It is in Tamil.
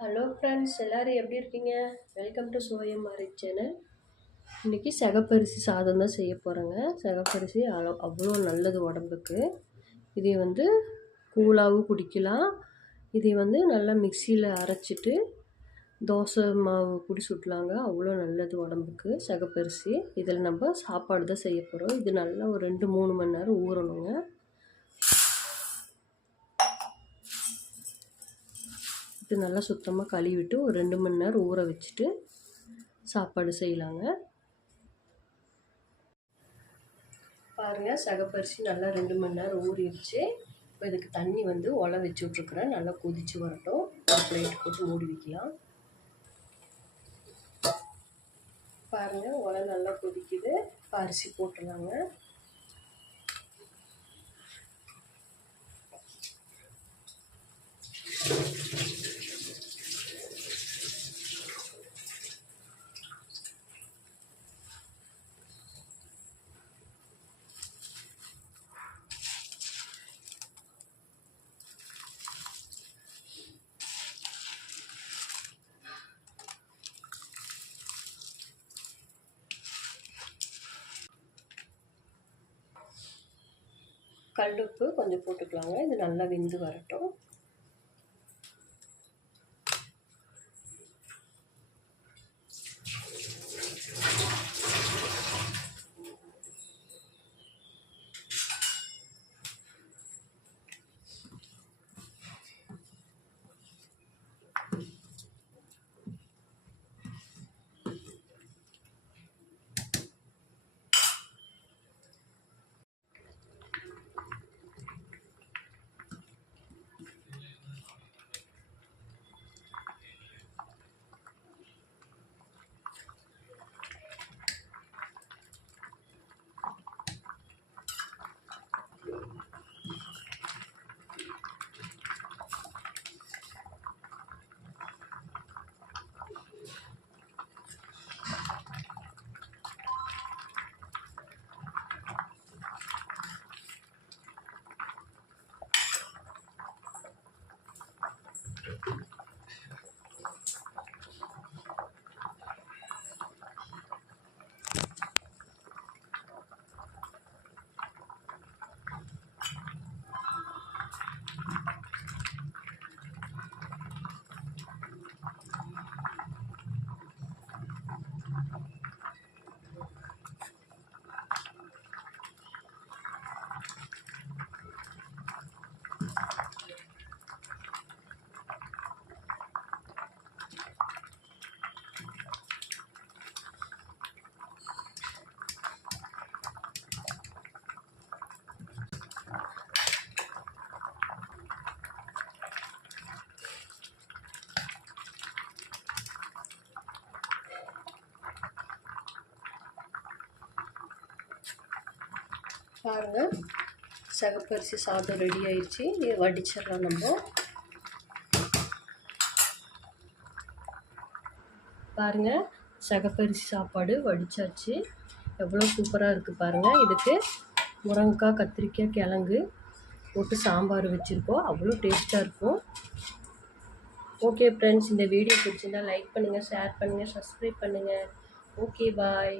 ஹலோ ஃப்ரெண்ட்ஸ் எல்லோரும் எப்படி இருக்கீங்க? வெல்கம் டு சோயம் மாரி சேனல் இன்றைக்கி சிகப்பரிசி சாதம் தான் செய்ய போகிறேங்க சிகப்பரிசி அவ்வளோ அவ்வளோ நல்லது உடம்புக்கு. இதை வந்து கூழாகவும் குடிக்கலாம். இதை வந்து நல்லா மிக்சியில் அரைச்சிட்டு தோசை மாவு குடி சுட்டலாங்க. அவ்வளோ நல்லது உடம்புக்கு சிகப்பரிசி. இதில் நம்ம சாப்பாடு தான் செய்ய போகிறோம் இது நல்லா ஒரு ரெண்டு மூணு மணி நேரம் ஊறணுங்க. எடுத்து நல்லா சுத்தமாக கழுவிட்டு ஒரு ரெண்டு மணி நேரம் ஊற வச்சுட்டு சாப்பாடு செய்யலாங்க. பாருங்கள் சகப்பரிசி நல்லா ரெண்டு மணி நேரம் ஊறிடுச்சு. இப்போ இதுக்கு தண்ணி வந்து ஒலை வச்சு விட்ருக்குறேன் நல்லா கொதித்து வரட்டும். பிளேட் போட்டு மூடி வைக்கலாம். பாருங்கள் ஒலை நல்லா கொதிக்குது. அரிசி போட்டுடலாங்க. கல்லுப்பு கொஞ்சம் போட்டுக்கலாங்க. இது நல்லா வெந்து வரட்டும். பாருங்கள் சகப்பரிசி சாதம் ரெடி ஆயிடுச்சு. இது வடிச்சிடலாம் நம்ம. பாருங்கள் சகப்பரிசி சாப்பாடு வடித்தாச்சு எவ்வளோ சூப்பராக இருக்குது பாருங்கள் இதுக்கு முருங்கைக்காய் கத்திரிக்காய் கிழங்கு போட்டு சாம்பார் வச்சுருக்கோம். அவ்வளோ டேஸ்ட்டாக இருக்கும். ஓகே ஃப்ரெண்ட்ஸ் இந்த வீடியோ பிடிச்சிருந்தால் லைக் பண்ணுங்கள் ஷேர் பண்ணுங்கள் சப்ஸ்கிரைப் பண்ணுங்கள் ஓகே பாய்